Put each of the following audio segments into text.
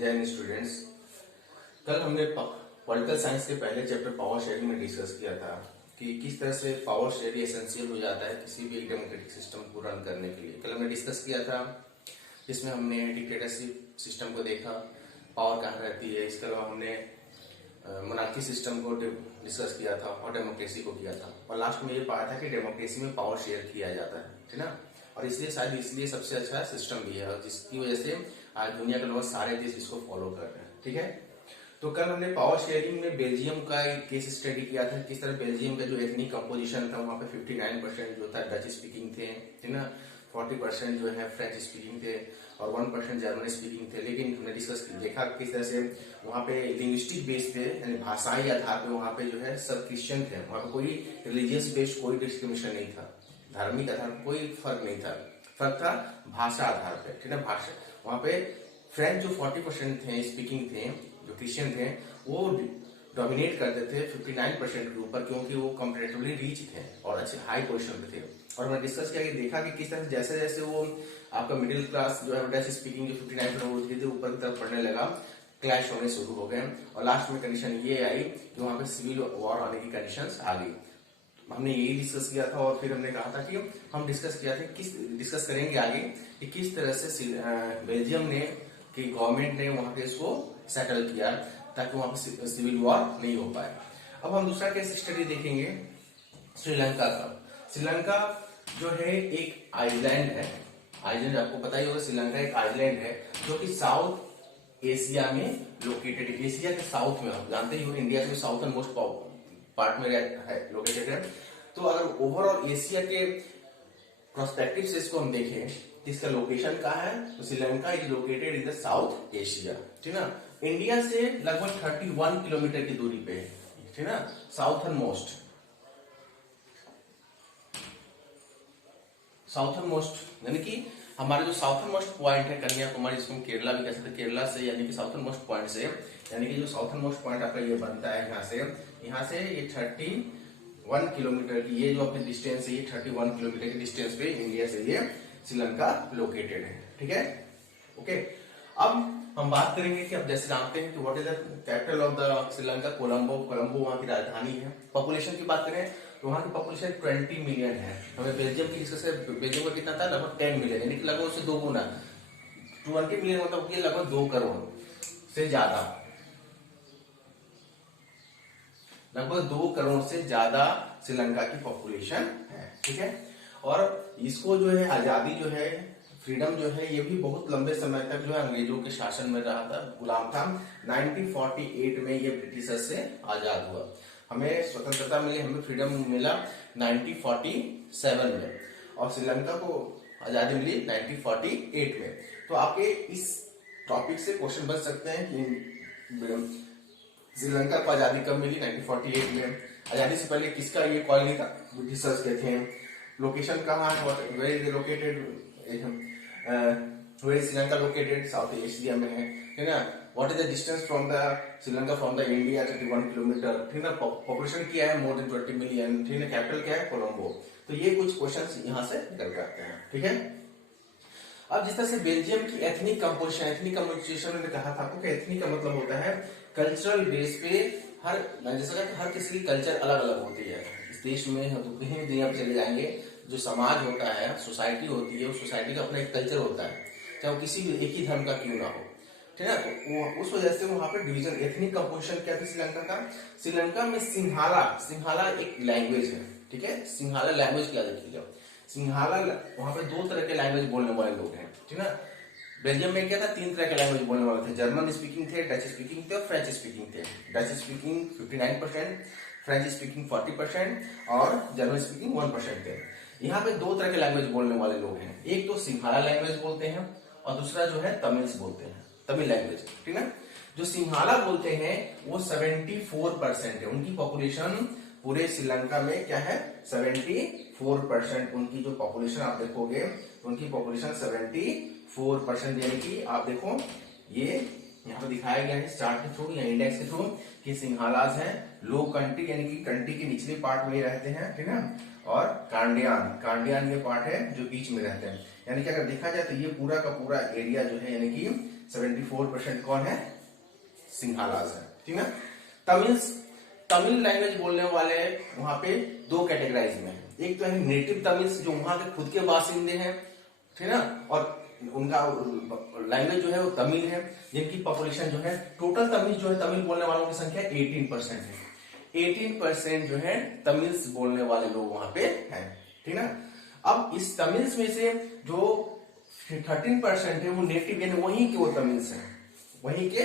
जय हिंद स्टूडेंट्स। कल हमने पॉलिटिकल साइंस के पहले चैप्टर पावर शेयरिंग में डिस्कस किया था कि किस तरह से पावर शेयरिंग एसेंशियल हो जाता है किसी भी डेमोक्रेटिक सिस्टम को रन करने के लिए। कल हमने डिस्कस किया था, जिसमें हमने डिक्टेटरशिप सिस्टम को देखा, पावर कहाँ रहती है। इसके अलावा हमने मोनार्की सिस्टम को डिस्कस किया था और डेमोक्रेसी को किया था, और लास्ट में ये पाया था कि डेमोक्रेसी में पावर शेयर किया जाता है, ठीक ना। और इसलिए शायद इसलिए सबसे अच्छा सिस्टम भी है, और जिसकी वजह से आज दुनिया के लगभग सारे देश इसको फॉलो कर रहे हैं, ठीक है। तो कल हमने पावर शेयरिंग में बेल्जियम का एक केस स्टडी किया था, किस तरह बेल्जियम का जो एथनिक कंपोजिशन था, वहाँ पे 59% जो था डच स्पीकिंग थे, ठीक ना, 40% जो है फ्रेंच स्पीकिंग थे और 1% जर्मन स्पीकिंग थे। लेकिन हमने डिस्कस देखा किस तरह से वहाँ पे लिंग्विस्टिक बेस पे, यानी भाषाई आधार पे वहाँ पे जो है सब क्रिश्चियन थे। वहाँ पे कोई रिलीजियस बेस्ड कोई डिस्क्रिमिनेशन नहीं था, धार्मिक आधार पर कोई फर्क नहीं था, फर्क था भाषा आधार पे, ठीक है। भाषा वहाँ पे फ्रेंच जो 40% थे स्पीकिंग थे, जो क्रिश्चियन थे, वो डोमिनेट करते थे 59% के ऊपर, क्योंकि वो कंपैरेटिवली रिच थे और अच्छे हाई पोजीशन पे थे। और हमने डिस्कस किया कि देखा कि किस तरह से जैसे जैसे वो आपका मिडिल क्लास जो है डच स्पीकिंग जो 59% ऊपर की तरफ बढ़ने लगा, क्लैश होने शुरू हो गए, और लास्ट में कंडीशन ये आई कि वहां पे सिविल वॉर आने की कंडीशन आ गई। हमने यही डिस्कस किया था, और फिर हमने कहा था कि हम डिस्कस करेंगे आगे कि किस तरह से बेल्जियम ने कि गवर्नमेंट ने वहां पे इसको सेटल किया ताकि वहां पे सिविल वॉर नहीं हो पाए। अब हम दूसरा केस स्टडी देखेंगे श्रीलंका का। श्रीलंका जो है एक आइलैंड है, आइलैंड आपको पता ही होगा, श्रीलंका एक आइलैंड है जो कि साउथ एशिया में लोकेटेड, एशिया के साउथ में, आप जानते ही हो इंडिया के साउथर्न मोस्ट पार्ट में है लोकेटेड है। तो अगर ओवरऑल एशिया के प्रोस्पेक्टिव से इसको हम देखें, इसका लोकेशन कहाँ है, तो Sri Lanka is located in the south Asia, ठीक ना। इंडिया से लगभग 31 किलोमीटर की दूरी पे है, ठीक ना, साउथर्न मोस्ट यानी कि हमारे जो साउथर्न मोस्ट पॉइंट है कन्याकुमारी, जिसको हम केरला भी कह सकते हैं, केरला से यानी कि साउथर्न मोस्ट पॉइंट से, यानी कि जो साउथर्न मोस्ट पॉइंट आपका ये बनता है यहाँ से ये 31 किलोमीटर की ये जो अपनी डिस्टेंस है, ये 31 किलोमीटर की डिस्टेंस पे इंडिया से ये श्रीलंका लोकेटेड है, ठीक है, ओके। अब हम बात करेंगे कि अब जैसे जानते हैं कि what is the capital of the Sri Lanka, Colombo वहां की राजधानी है। पॉपुलेशन की बात करें तो वहां की पॉपुलेशन 20 मिलियन है। हमें बेल्जियम की डिस्कस करें, बेल्जियम का कितना था, लगभग 10 मिलियन, यानी कि लगभग उससे 2 गुना, 20 मिलियन मतलब लगभग 2 करोड़ से ज्यादा, लगभग 2 करोड़ से ज्यादा श्रीलंका की पॉपुलेशन है, ठीक है। और इसको जो है आजादी जो है, फ्रीडम जो है, ये भी बहुत लंबे समय तक जो है अंग्रेजों के शासन में रहा था, गुलाम था। 1948 में ये ब्रिटिशर से आजाद हुआ, हमें स्वतंत्रता मिली, हमें फ्रीडम मिला 1947 में, और श्रीलंका को आजादी मिली 1948 में। तो आपके इस टॉपिक से क्वेश्चन बन सकते हैं कि श्रीलंका को आजादी कब मिली, 1948 में। आजादी से पहले किसका ये कॉलोनी था, ब्रिटिशर्स के थे। लोकेशन कहाँ है, where is located, where is Sri Lanka located, South Asia में है, ठीक है। What is the distance from the Sri Lanka from the India, 31 kilometre, ठीक है। पॉपुलेशन क्या है, मोर देन 20 मिलियन, ठीक है। कैपिटल क्या है, कोलंबो। तो ये कुछ क्वेश्चन यहाँ से निकल के आते हैं, ठीक है। अब जिस तरह से बेल्जियम की एथनिक कंपोजिशन मैंने कहा था आपको कि एथनिक का मतलब होता है कल्चरल बेस पे, हर किसी की कल्चर अलग अलग होती है इस देश में। हम तो कहीं भी दुनिया में चले जाएंगे, जो समाज होता है, सोसाइटी होती है, उस सोसाइटी का अपना एक कल्चर होता है, चाहे वो किसी भी एक ही धर्म का क्यों ना हो, ठीक है। तो उस वजह से वहां पे डिवीजन, एथनिक कंपोजिशन क्या था श्रीलंका का। श्रीलंका में सिंहाला एक लैंग्वेज है, ठीक है। सिंहाला लैंग्वेज क्या देखिए, सिंहाला वहां पे 2 तरह के लैंग्वेज बोलने वाले लोग हैं, ठीक है। बेल्जियम में क्या था, 3 तरह के लैंग्वेज बोलने वाले थे, जर्मन स्पीकिंग थे, डच स्पीकिंग थे और फ्रेंच स्पीकिंग थे। डच स्पीकिंग 59%, फ्रेंच स्पीकिंग 40% और जर्मन स्पीकिंग 1% थे। यहाँ पे 2 तरह के लैंग्वेज बोलने वाले लोग हैं, एक तो सिंहाला लैंग्वेज बोलते हैं और दूसरा जो है तमिल्स बोलते हैं, तमिल लैंग्वेज, ठीक है। जो सिंहाला बोलते हैं वो 74% है, उनकी पॉपुलेशन पूरे श्रीलंका में क्या है, 74%। उनकी जो पॉपुलेशन आप देखोगे, उनकी पॉपुलेशन 74%, यानी कि आप देखो ये यहाँ पे दिखाया गया है चार्ट के थ्रू या इंडेक्स के थ्रू कि सिंहालाज हैं लो कंट्री, यानी कि कंट्री के निचले पार्ट में रहते हैं, ठीक है। और कांडियान ये पार्ट है जो बीच में रहते हैं, यानी कि अगर देखा जाए तो ये पूरा का पूरा एरिया जो है, यानी कि 74% कौन है? सिंहालाज है, ठीक ना। तमिल लैंग्वेज बोलने वाले वहां पे दो कैटेगराइज में है। एक तो है नेटिव तमिल्स जो वहां के खुद के बासिंदे हैं, ठीक ना, और उनका लैंग्वेज जो है वो तमिल है, जिनकी पॉपुलेशन जो है टोटल तमिल जो है तमिल बोलने वालों की संख्या 18% है। 18% जो है तमिल्स बोलने वाले लोग वहां पे हैं, ठीक ना। अब इस तमिल्स में से जो 13% है वो नेटिव यानी वहीं के वो तमिल्स हैं, वहीं के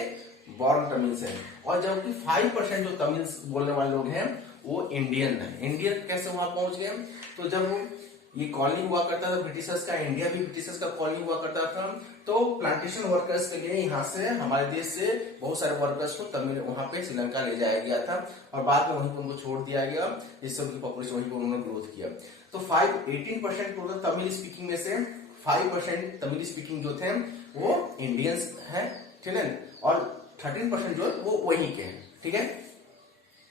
बॉर्न तमिल्स हैं, और जबकि 5% जो तमिल्स बोलने वाले लोग हैं वो इंडियन है। इंडियन कैसे वहां पहुंच गए? तो जब ये कॉलोनी हुआ करता था ब्रिटिशर्स का, इंडिया भी ब्रिटिशर्स का कॉलोनी हुआ करता था, तो प्लांटेशन वर्कर्स के लिए यहाँ से हमारे देश से बहुत सारे वर्कर्स को तमिल वहां पे श्रीलंका ले जाया गया था, और बाद में वहीं पर उनको छोड़ दिया गया, जिससे उनकी पॉपुलेशन वहीं पर उन्होंने ग्रोथ किया। तो 18% टोटल तमिल स्पीकिंग में से 5% तमिल स्पीकिंग जो थे वो इंडियंस है, ठीक है, और 13% जो वो वहीं के हैं, ठीक है,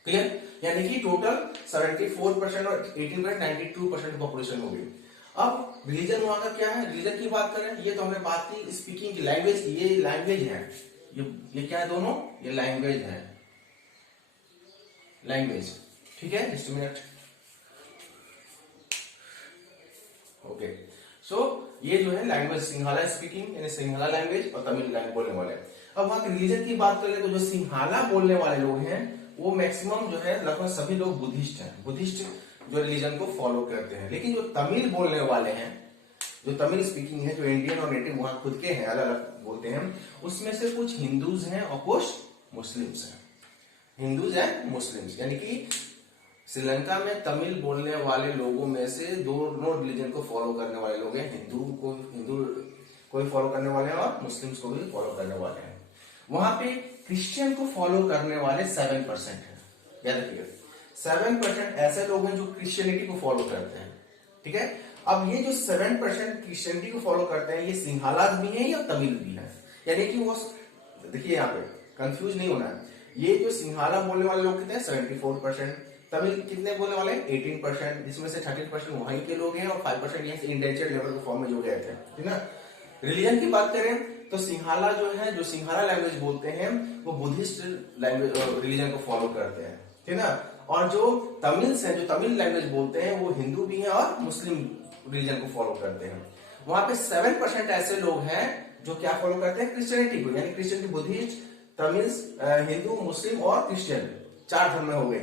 क्लियर। यानी कि टोटल 74% और 18% 92% पॉपुलेशन हो गई। अब रिलीजन वहां का क्या है? रिलीजन की बात करें, ये तो हमने बात की स्पीकिंग की, लैंग्वेज, ये लैंग्वेज है, ये क्या है दोनों? ये लैंग्वेज है, लैंग्वेज, ठीक है। Just minute, okay. सो ये जो है लैंग्वेज सिंहाला स्पीकिंग यानी सिंहाला लैंग्वेज और तमिल लैंग्वेज बोलने वाले। अब वहां के रिलीजन की बात करें तो जो सिंहाला बोलने वाले लोग हैं वो मैक्सिमम जो है लगभग सभी लोग बुद्धिस्ट हैं, बुद्धिस्ट जो रिलीजन को फॉलो करते हैं। लेकिन जो तमिल बोलने वाले हैं, जो तमिल स्पीकिंग है, जो इंडियन और नेटिव वहां खुद के हैं, अलग अलग बोलते हैं, उसमें से कुछ हिंदूज हैं और कुछ मुस्लिम्स हैं। हिंदूज हैं, मुस्लिम्स, यानी कि श्रीलंका में तमिल बोलने वाले लोगों में से दोनों रिलीजन को फॉलो करने वाले लोग हैं, हिंदू को भी फॉलो करने वाले हैं और मुस्लिम्स को भी फॉलो करने वाले हैं। वहां पे क्रिश्चियन को फॉलो करने वाले 7% है, याद रखिएगा 7% ऐसे लोग हैं जो क्रिश्चियनिटी को फॉलो करते हैं, ठीक है। अब ये जो 7% क्रिश्चियनिटी को फॉलो करते हैं, ये सिंहालाज भी है या तमिल भी है, यानी कि वो देखिए यहाँ पे कंफ्यूज नहीं होना है। ये जो सिंहाला बोलने वाले लोग कितने हैं? 74%। तमिल कितने बोलने वाले? 18%, जिसमें से 13% वहीं के लोग हैं और 5% यहाँ से इंडेंचर्ड लेबर के फॉर्म में जो गए थे, ठीक ना। रिलीजन की बात करें तो सिंहाला जो है, जो सिंहाला लैंग्वेज बोलते हैं वो बुद्धिस्ट लैंग्वेज रिलीजन को फॉलो करते हैं, ठीक ना। और जो तमिल्स हैं, जो तमिल लैंग्वेज बोलते हैं वो हिंदू भी हैं और मुस्लिम रिलीजन को फॉलो करते हैं। वहां पे 7% ऐसे लोग हैं जो क्या फॉलो करते हैं? क्रिश्चियनिटी को, यानी क्रिश्चियनिटी, बुद्धिस्ट, तमिल्स, हिंदू, मुस्लिम और क्रिश्चियन, 4 धर्म में हो गई।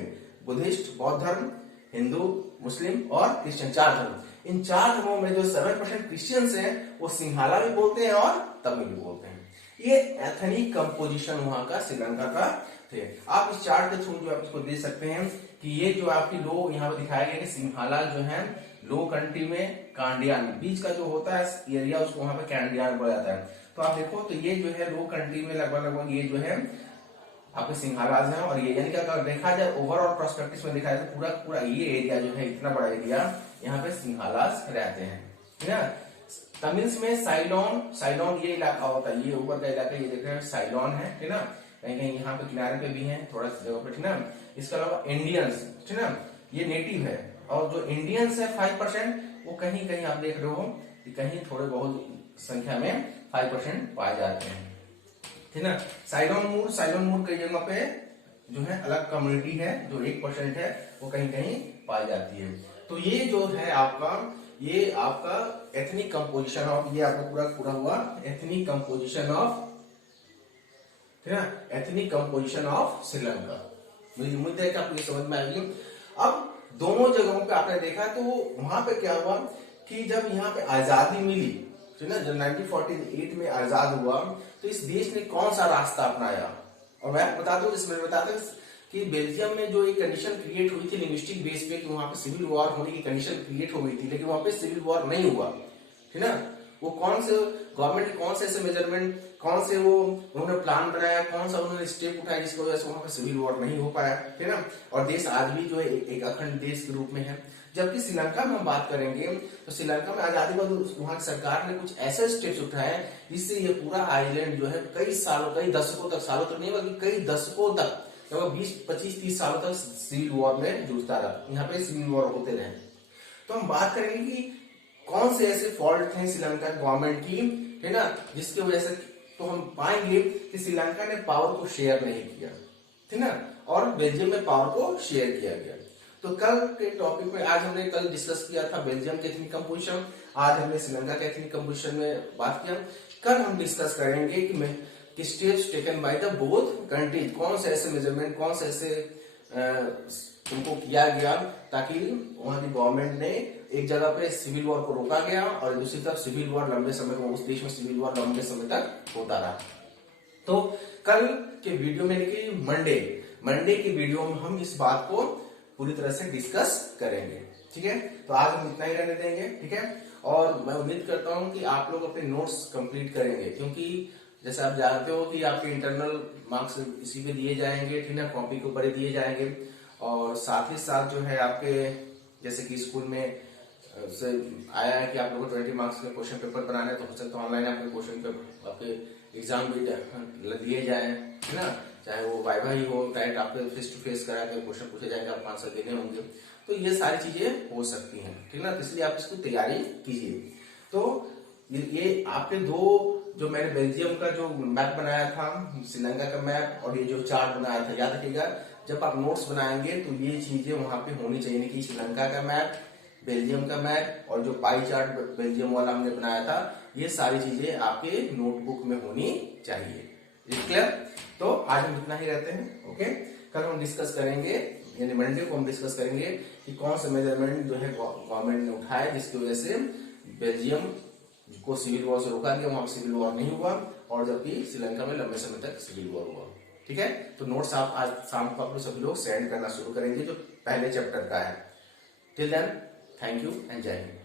बुद्धिस्ट, बौद्ध धर्म, हिंदू, मुस्लिम और क्रिश्चियन, 4 धर्म। इन 4 धर्मों में जो 7% क्रिश्चियंस हैं वो सिंहाला भी बोलते हैं और तमिल भी बोलते हैं। ये एथनिक कंपोजिशन वहां का श्रीलंका का थे। आप इस चार्ट के थ्रू जो आप इसको देख सकते हैं कि ये जो आपकी लोग यहाँ पे दिखाया गया कि सिंहाला जो है लो कंट्री में कांडियान, बीच का जो होता है एरिया उसको वहां पे कांडियान बोला जाता है। तो आप देखो तो ये जो है लो कंट्री में लगभग ये जो है आपके सिंहालाज हैं, और ये यानी कि अगर देखा जाए ओवरऑल प्रोस्पेक्टिव में देखा जाए तो पूरा ये एरिया जो है, इतना बड़ा एरिया, यहाँ पे सिंहालाज रहते हैं, ठीक है। तमिल्स में साइलोन ये इलाका होता है, ये ऊपर का इलाका ये देख रहे हैं साइलोन है, ठीक ना। कहीं कहीं यहाँ पे किनारे पे भी है, थोड़ा सी जगह पे, ठीक ना। इसके अलावा इंडियंस, ठीक ना, ये नेटिव है, और जो इंडियंस है 5% वो कहीं कहीं आप देख रहे हो कि कहीं थोड़े बहुत संख्या में 5% पाए जाते हैं, ठीक ना। साइलोन मूर कई जगह पे जो है अलग कम्युनिटी है, जो 1% है वो कहीं कहीं पाई जाती है। तो ये जो है आपका एथनिक कंपोजिशन ऑफ, ये आपका पूरा हुआ एथनिक कंपोजिशन ऑफ, ठीक है, एथनिक कंपोजिशन ऑफ श्रीलंका। मुझे उम्मीद है कि आपको ये समझ में आएगी। अब दोनों जगहों पे आपने देखा तो वहां पे क्या हुआ कि जब यहाँ पे आजादी मिली, तो ना जब 1948 में आजाद हुआ तो इस देश ने कौन सा रास्ता अपनाया? और मैं बता दूं, इसमें बताता हूं कि बेल्जियम में जो एक कंडीशन क्रिएट हुई थी लिंग्विस्टिक बेस पे कि वहां पे सिविल वॉर होने की कंडीशन क्रिएट हो गई थी, लेकिन वहां पे सिविल वॉर नहीं हुआ, ठीक ना। वो कौन से गवर्नमेंट ने कौन से ऐसे मेजरमेंट, कौन से वो उन्होंने प्लान बनाया, कौन सा उन्होंने स्टेप उठाया जिसकी वजह से वहां पे सिविल वॉर नहीं हो पाया, ठीक ना। और देश आज भी जो है एक अखंड देश के रूप में है। जबकि श्रीलंका में हम बात करेंगे तो श्रीलंका में आजादी बाद वहां की सरकार ने कुछ ऐसे स्टेप्स उठाए जिससे ये पूरा आइलैंड जो है कई सालों, कई दशकों तक, सालों तक नहीं बल्कि कई दशकों तक, 20, 25, 30 सालों तक सिविल वॉर में जूझता रहा। यहाँ पे सिविल वॉर होते रहे। तो हम बात करेंगे कि कौन से ऐसे फॉल्ट थे श्रीलंका गवर्नमेंट की, है ना, जिसकी वजह से तो हम पाएंगे कि श्रीलंका ने पावर को शेयर नहीं किया, ठीक ना, और बेल्जियम में पावर को शेयर किया गया। तो कल के टॉपिक में आज हमने कल डिस्कस किया था बेल्जियम के एथनिक कंपोजिशन, आज हमने श्रीलंका के एथनिक कंपोजिशन में बात किया। कल हम डिस्कस करेंगे कि steps taken by the both countries, कौन से ऐसे मेजरमेंट, कौन से ऐसे उनको किया गया ताकि वहां की गवर्नमेंट ने एक जगह पे सिविल वॉर को रोका गया और दूसरी तरफ सिविल वॉर लंबे समय तक, उस देश में सिविल वॉर लंबे समय तक होता रहा। तो कल के वीडियो में लेके मंडे की वीडियो में हम इस बात को पूरी तरह से डिस्कस करेंगे, ठीक है। तो आज हम इतना ही रहने देंगे, ठीक है। और मैं उम्मीद करता हूं कि आप लोग अपने नोट्स कंप्लीट करेंगे, क्योंकि जैसे आप जानते हो कि आपके इंटरनल मार्क्स इसी पे दिए जाएंगे, ठीक है, कॉपी के ऊपर दिए जाएंगे। और साथ ही साथ जो है आपके जैसे कि स्कूल में से आया है कि आप लोगों को 20 मार्क्स के क्वेश्चन पेपर बनाना है, तो हो सकता है ऑनलाइन आपके क्वेश्चन पेपर आपके एग्जाम भी दिए जाए, है ना, चाहे वो वाइवा ही हो, डायरेक्ट आपके फेस टू फेस करा के क्वेश्चन पूछे जाएंगे, आपको आंसर देने होंगे। तो ये सारी चीजें हो सकती हैं, ठीक ना, तो इसलिए आप इसको तैयारी कीजिए। तो ये आपके दो जो मैंने बेल्जियम का जो मैप बनाया था, श्रीलंका का मैप, और ये जो चार्ट बनाया था, याद रखिएगा जब आप नोट्स बनाएंगे तो ये चीजें वहां पे होनी चाहिए कि श्रीलंका का मैप, बेल्जियम का मैप और जो पाई चार्ट बेल्जियम वाला हमने बनाया था, ये सारी चीजें आपके नोटबुक में होनी चाहिए। क्लियर? तो आज हम इतना ही रहते हैं, ओके। कल हम डिस्कस करेंगे, यानी मंडे को हम डिस्कस करेंगे कि कौन से मेजरमेंट जो है गवर्नमेंट ने उठाए जिसकी वजह से बेल्जियम को सिविल वॉर से रोका गया, वहां सिविल वॉर नहीं हुआ, और जबकि श्रीलंका में लंबे समय तक सिविल वॉर हुआ, ठीक है। तो नोट्स आप आज शाम को आप लोग सभी लोग सेंड करना शुरू करेंगे जो पहले चैप्टर का है। Till then thank you and जय हिंद।